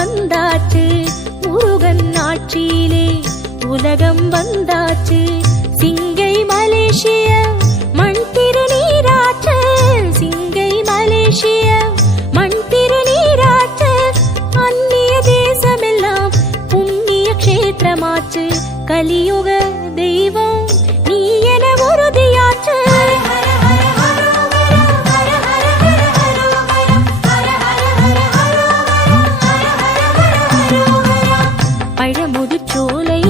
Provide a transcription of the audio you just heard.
வந்தாச்சு. முருகன் ஆட்சியிலே உலகம் வந்தாச்சு. சிங்கை மலேசிய மண் திருநீராற்று. சிங்கை மலேசிய மண் திருநீராற்று. அந்நிய தேசமெல்லாம் புண்ணிய க்ஷேத்திரமாச்சு. கலியுக முதுச்சோலை